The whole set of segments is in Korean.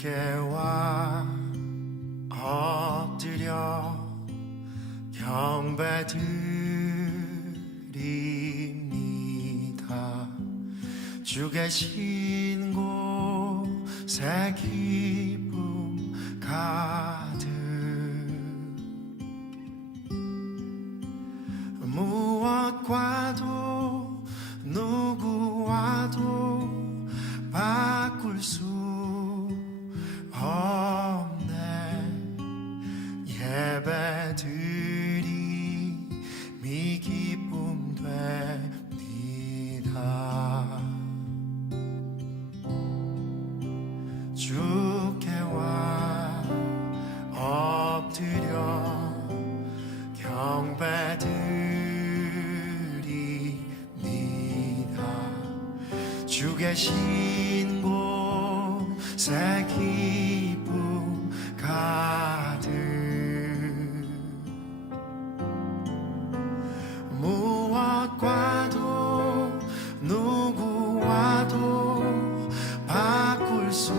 주께와 엎드려 경배드립니다. 주 계신 곳에 기쁨 가득 무엇과도 누구와도 바꿀 수 없네. 예배드림이 기쁨 됩니다. 주께와 엎드려 경배드립니다. 주 계신 곳에 기쁨 가득 무엇과도 누구와도 바꿀 수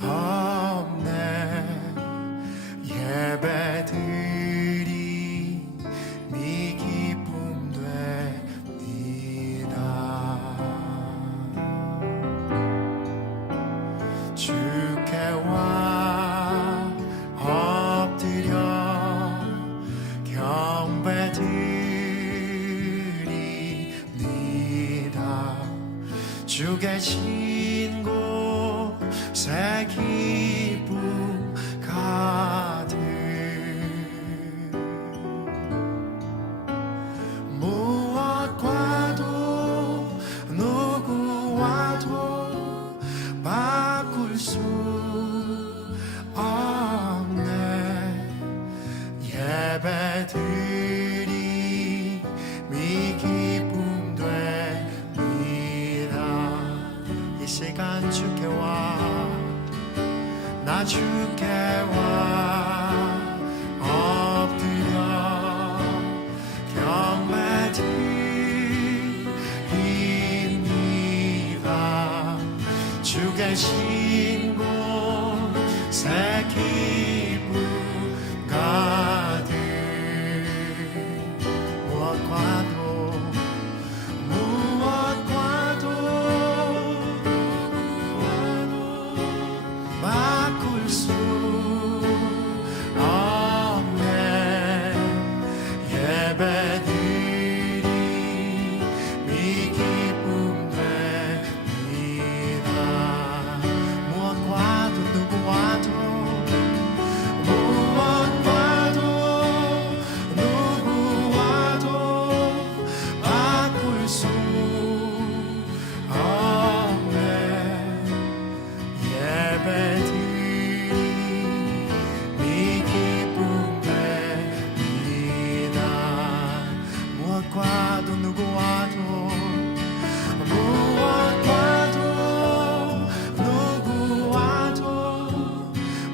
없네. 예배드림이 기쁨 됩니다. 주께와 엎드려 경배드립니다. 주 계신 곳에 기쁨 가득 무엇과도 누구와도 바꿀 수 없네. 예배드림이 기쁨 됩니다. 이 시간 주께와 나 주께와 엎드려 경배드립니다. 주 계신 곳에 기쁨 가득 무엇과도 바꿀 수 없네. 예배드림이 기쁨 됩니다. 무엇과도 누구와도 바꿀 수 없네. 예배드림이 기쁨 됩니다. 무엇과도 누구와도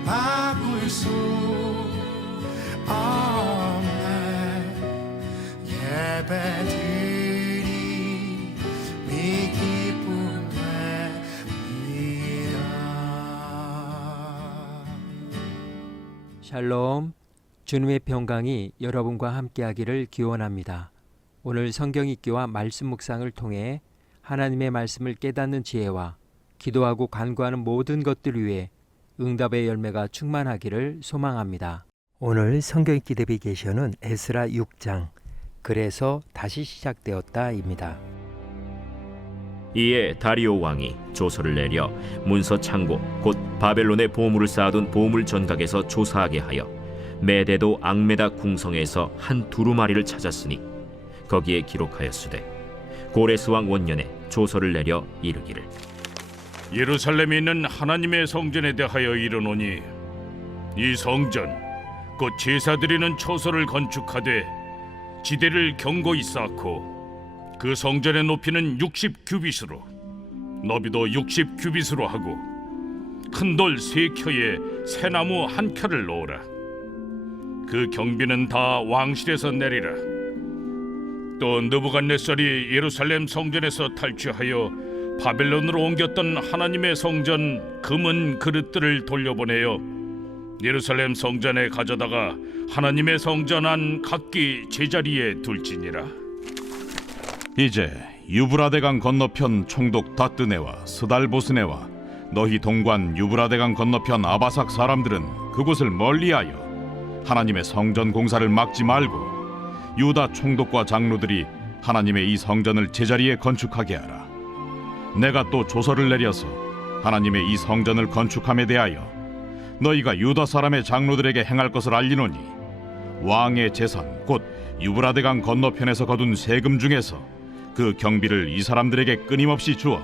바꿀 수 없네. 예배드림이 기쁨 됩니다. 샬롬, 주님의 평강이 여러분과 함께하기를 기원합니다. 오늘 성경 읽기와 말씀 묵상을 통해 하나님의 말씀을 깨닫는 지혜와 기도하고 간구하는 모든 것들 위해 응답의 열매가 충만하기를 소망합니다. 오늘 성경 읽기 내비게이션은 에스라 6장, 그래서 다시 시작되었다입니다. 이에 다리오 왕이 조서를 내려 문서 창고 곧 바벨론의 보물을 쌓아둔 보물 전각에서 조사하게 하여 메데도 앙메다 궁성에서 한 두루마리를 찾았으니 거기에 기록하였으되 고레스 왕 원년에 조서를 내려 이르기를 예루살렘에 있는 하나님의 성전에 대하여 이르노니 이 성전 곧 제사드리는 처소를 건축하되 지대를 견고히 쌓고 그 성전의 높이는 60규빗으로 너비도 60규빗으로 하고 큰 돌 3켜에 새나무 1켜를 놓으라. 그 경비는 다 왕실에서 내리라. 또 느부갓네살이 예루살렘 성전에서 탈취하여 바벨론으로 옮겼던 하나님의 성전 금은 그릇들을 돌려보내어 예루살렘 성전에 가져다가 하나님의 성전 안 각기 제자리에 둘지니라. 이제 유브라데강 건너편 총독 다뜨네와 스달보스네와 너희 동관 유브라데강 건너편 아바삭 사람들은 그곳을 멀리하여 하나님의 성전 공사를 막지 말고 유다 총독과 장로들이 하나님의 이 성전을 제자리에 건축하게 하라. 내가 또 조서를 내려서 하나님의 이 성전을 건축함에 대하여 너희가 유다 사람의 장로들에게 행할 것을 알리노니 왕의 재산 곧 유브라데강 건너편에서 거둔 세금 중에서 그 경비를 이 사람들에게 끊임없이 주어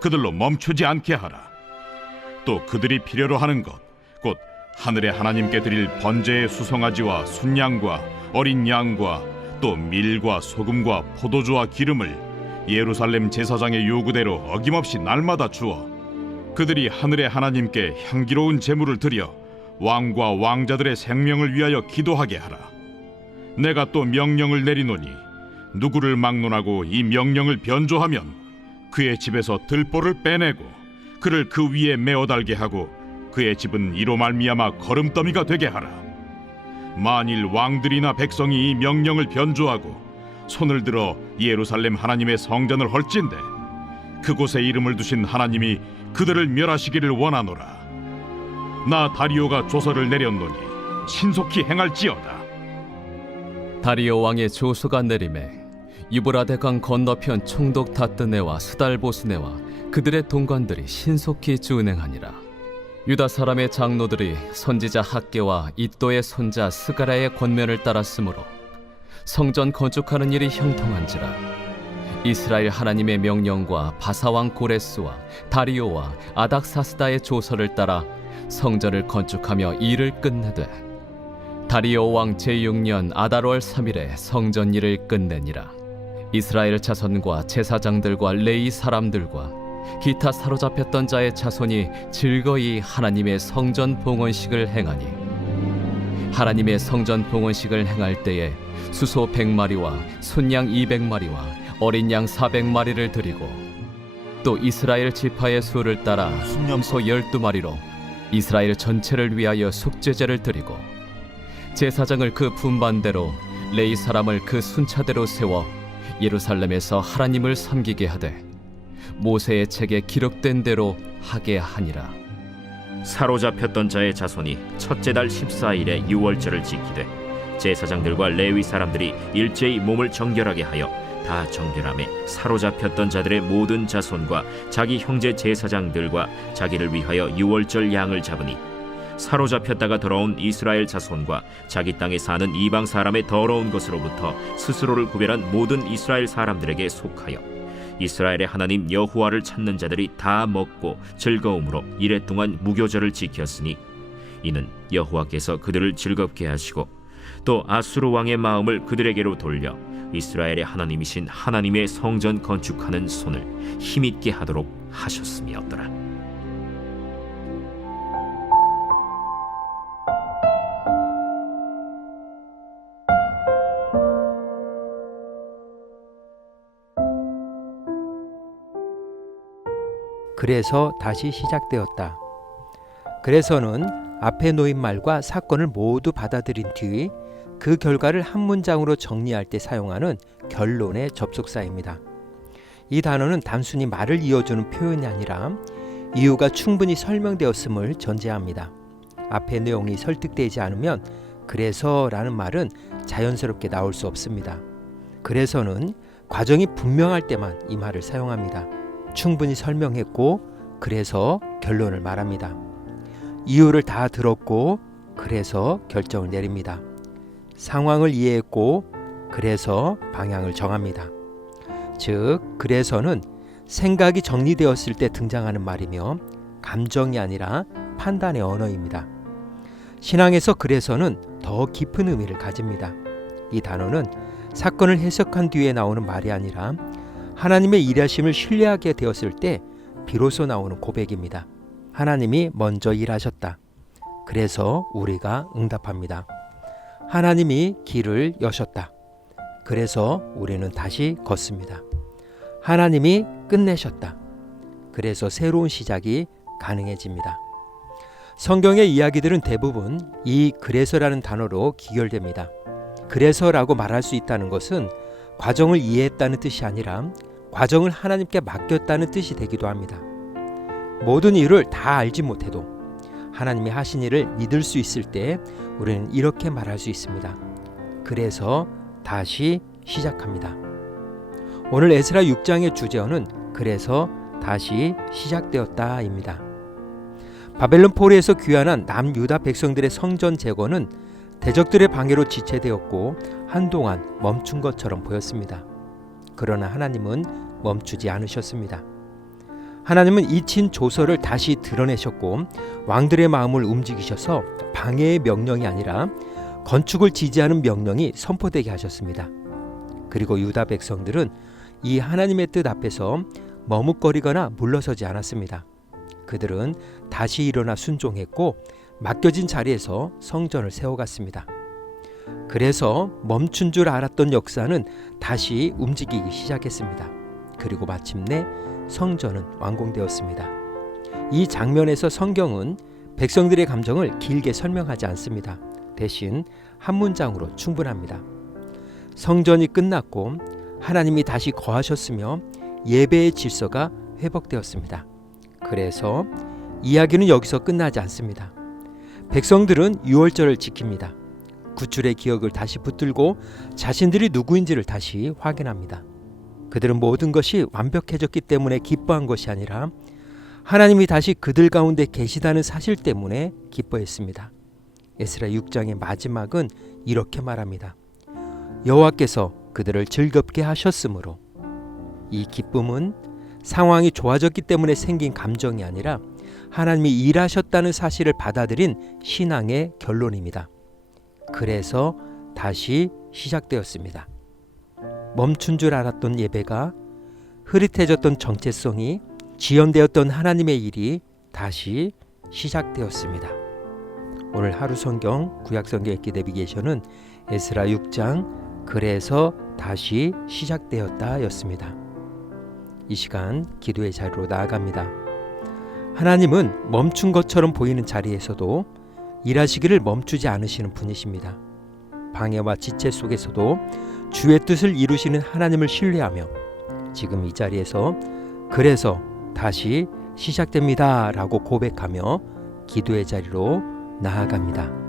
그들로 멈추지 않게 하라. 또 그들이 필요로 하는 것 곧 하늘의 하나님께 드릴 번제의 수송아지와 순양과 어린 양과 또 밀과 소금과 포도주와 기름을 예루살렘 제사장의 요구대로 어김없이 날마다 주어 그들이 하늘의 하나님께 향기로운 제물을 드려 왕과 왕자들의 생명을 위하여 기도하게 하라. 내가 또 명령을 내리노니 누구를 막론하고 이 명령을 변조하면 그의 집에서 들보를 빼내고 그를 그 위에 메어 달게 하고 그의 집은 이로 말미암아 거름더미가 되게 하라. 만일 왕들이나 백성이 이 명령을 변조하고 손을 들어 예루살렘 하나님의 성전을 헐진대 그곳에 이름을 두신 하나님이 그들을 멸하시기를 원하노라. 나 다리오가 조서를 내렸노니 신속히 행할지어다. 다리오 왕의 조서가 내림에 유브라데강 건너편 총독 다뜨네와 스달보스네와 그들의 동관들이 신속히 준행하니라. 유다 사람의 장로들이 선지자 학개와 이도의 손자 스가랴의 권면을 따랐으므로 성전 건축하는 일이 형통한지라. 이스라엘 하나님의 명령과 바사왕 고레스와 다리오와 아닥사스다의 조서를 따라 성전을 건축하며 일을 끝내되 다리오 왕 제6년 아달월 3일에 성전 일을 끝내니라. 이스라엘 자손과 제사장들과 레위 사람들과 기타 사로잡혔던 자의 자손이 즐거이 하나님의 성전 봉헌식을 행하니 하나님의 성전 봉헌식을 행할 때에 수소 100마리와 순양 200마리와 어린 양 400마리를 드리고 또 이스라엘 지파의 수를 따라 순염소 12마리로 이스라엘 전체를 위하여 속죄제를 드리고 제사장을 그 분반대로 레위 사람을 그 순차대로 세워 예루살렘에서 하나님을 섬기게 하되 모세의 책에 기록된 대로 하게 하니라. 사로잡혔던 자의 자손이 첫째 달 14일에 유월절을 지키되 제사장들과 레위 사람들이 일제히 몸을 정결하게 하여 다 정결함에 사로잡혔던 자들의 모든 자손과 자기 형제 제사장들과 자기를 위하여 유월절 양을 잡으니 사로잡혔다가 돌아온 이스라엘 자손과 자기 땅에 사는 이방 사람의 더러운 것으로부터 스스로를 구별한 모든 이스라엘 사람들에게 속하여 이스라엘의 하나님 여호와를 찾는 자들이 다 먹고 즐거움으로 이레 동안 무교절을 지켰으니 이는 여호와께서 그들을 즐겁게 하시고 또 아수르 왕의 마음을 그들에게로 돌려 이스라엘의 하나님이신 하나님의 성전 건축하는 손을 힘있게 하도록 하셨음이었더라. 그래서 다시 시작되었다. 그래서는 앞에 놓인 말과 사건을 모두 받아들인 뒤 그 결과를 한 문장으로 정리할 때 사용하는 결론의 접속사입니다. 이 단어는 단순히 말을 이어주는 표현이 아니라 이유가 충분히 설명되었음을 전제합니다. 앞의 내용이 설득되지 않으면 그래서라는 말은 자연스럽게 나올 수 없습니다. 그래서는 과정이 분명할 때만 이 말을 사용합니다. 충분히 설명했고 그래서 결론을 말합니다. 이유를 다 들었고 그래서 결정을 내립니다. 상황을 이해했고 그래서 방향을 정합니다. 즉 그래서는 생각이 정리되었을 때 등장하는 말이며 감정이 아니라 판단의 언어입니다. 신앙에서 그래서는 더 깊은 의미를 가집니다. 이 단어는 사건을 해석한 뒤에 나오는 말이 아니라 하나님의 일하심을 신뢰하게 되었을 때 비로소 나오는 고백입니다. 하나님이 먼저 일하셨다. 그래서 우리가 응답합니다. 하나님이 길을 여셨다. 그래서 우리는 다시 걷습니다. 하나님이 끝내셨다. 그래서 새로운 시작이 가능해집니다. 성경의 이야기들은 대부분 이 그래서라는 단어로 기결됩니다. 그래서라고 말할 수 있다는 것은 과정을 이해했다는 뜻이 아니라 과정을 하나님께 맡겼다는 뜻이 되기도 합니다. 모든 이유를 다 알지 못해도 하나님이 하신 일을 믿을 수 있을 때 우리는 이렇게 말할 수 있습니다. 그래서 다시 시작합니다. 오늘 에스라 6장의 주제어는 그래서 다시 시작되었다입니다. 바벨론 포로에서 귀환한 남유다 백성들의 성전 재건은 대적들의 방해로 지체되었고 한동안 멈춘 것처럼 보였습니다. 그러나 하나님은 멈추지 않으셨습니다. 하나님은 잊힌 조서를 다시 드러내셨고 왕들의 마음을 움직이셔서 방해의 명령이 아니라 건축을 지지하는 명령이 선포되게 하셨습니다. 그리고 유다 백성들은 이 하나님의 뜻 앞에서 머뭇거리거나 물러서지 않았습니다. 그들은 다시 일어나 순종했고 맡겨진 자리에서 성전을 세워갔습니다. 그래서 멈춘 줄 알았던 역사는 다시 움직이기 시작했습니다. 그리고 마침내 성전은 완공되었습니다. 이 장면에서 성경은 백성들의 감정을 길게 설명하지 않습니다. 대신 한 문장으로 충분합니다. 성전이 끝났고 하나님이 다시 거하셨으며 예배의 질서가 회복되었습니다. 그래서 이야기는 여기서 끝나지 않습니다. 백성들은 유월절을 지킵니다. 구출의 기억을 다시 붙들고 자신들이 누구인지를 다시 확인합니다. 그들은 모든 것이 완벽해졌기 때문에 기뻐한 것이 아니라 하나님이 다시 그들 가운데 계시다는 사실 때문에 기뻐했습니다. 에스라 6장의 마지막은 이렇게 말합니다. 여호와께서 그들을 즐겁게 하셨으므로. 이 기쁨은 상황이 좋아졌기 때문에 생긴 감정이 아니라 하나님이 일하셨다는 사실을 받아들인 신앙의 결론입니다. 그래서 다시 시작되었습니다. 멈춘 줄 알았던 예배가, 흐릿해졌던 정체성이, 지연되었던 하나님의 일이 다시 시작되었습니다. 오늘 하루 성경 구약성경 읽기 내비게이션은 에스라 6장 그래서 다시 시작되었다 였습니다. 이 시간 기도의 자리로 나아갑니다. 하나님은 멈춘 것처럼 보이는 자리에서도 일하시기를 멈추지 않으시는 분이십니다. 방해와 지체 속에서도 주의 뜻을 이루시는 하나님을 신뢰하며 지금 이 자리에서 그래서 다시 시작됩니다 라고 고백하며 기도의 자리로 나아갑니다.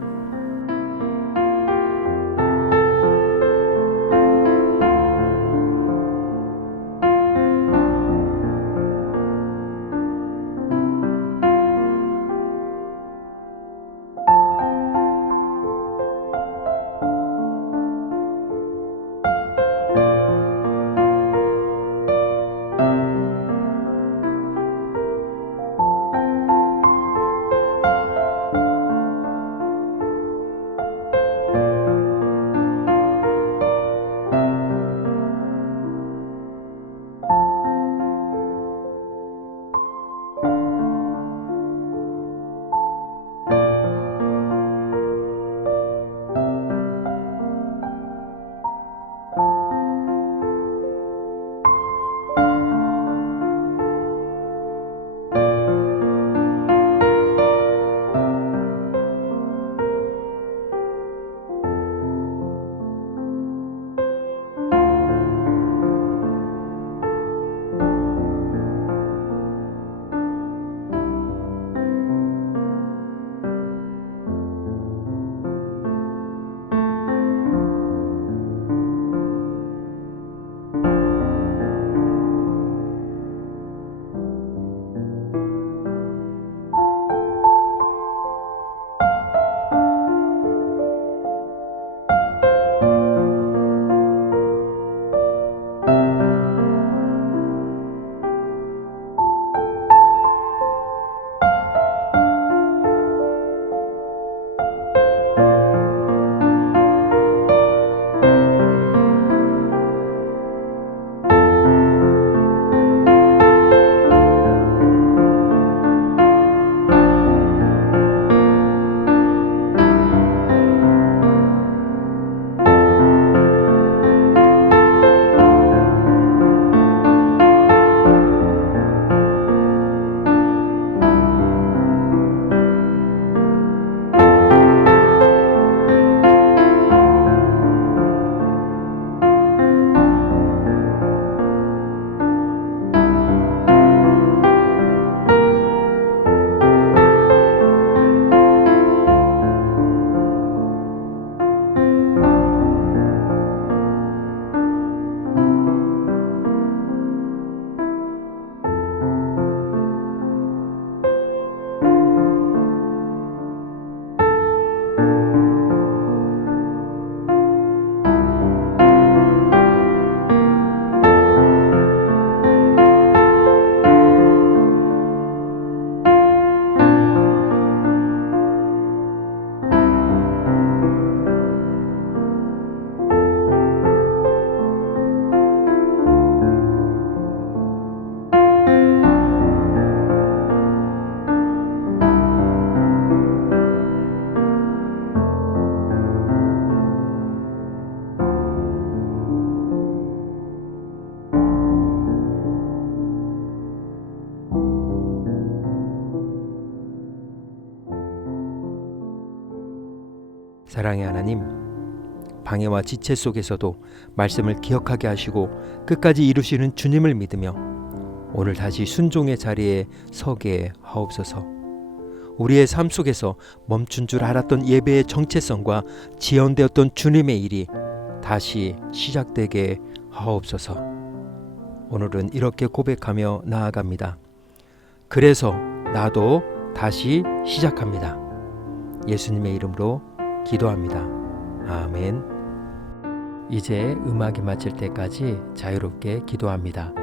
사랑의 하나님, 방해와 지체 속에서도 말씀을 기억하게 하시고 끝까지 이루시는 주님을 믿으며 오늘 다시 순종의 자리에 서게 하옵소서. 우리의 삶 속에서 멈춘 줄 알았던 예배의 정체성과 지연되었던 주님의 일이 다시 시작되게 하옵소서. 오늘은 이렇게 고백하며 나아갑니다. 그래서 나도 다시 시작합니다. 예수님의 이름으로 기도합니다. 아멘. 이제 음악이 마칠 때까지 자유롭게 기도합니다.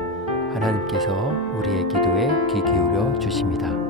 하나님께서 우리의 기도에 귀 기울여 주십니다.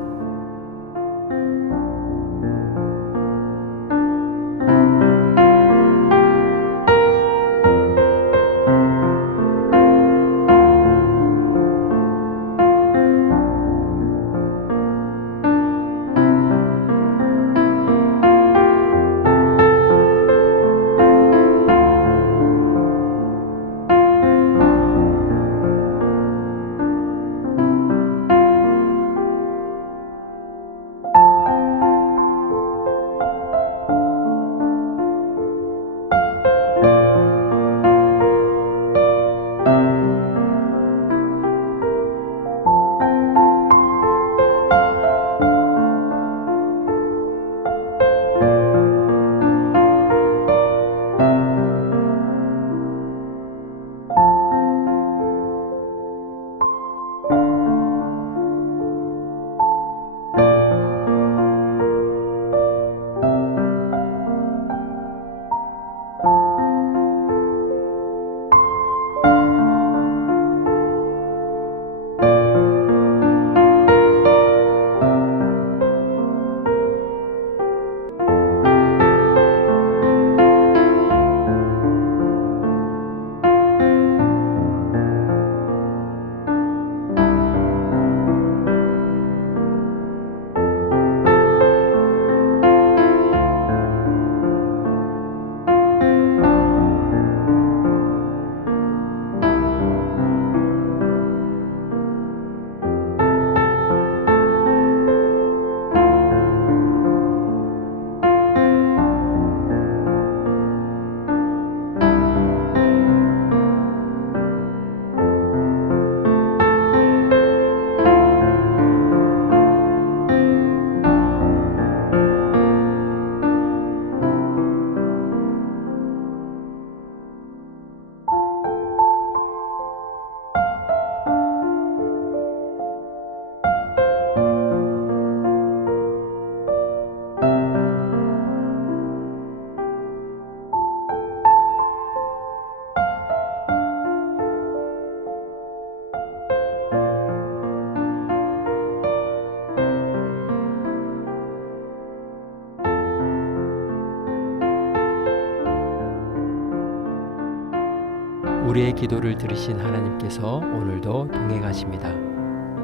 우리의 기도를 들으신 하나님께서 오늘도 동행하십니다.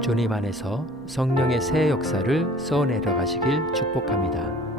주님 안에서 성령의 새 역사를 써내려 가시길 축복합니다.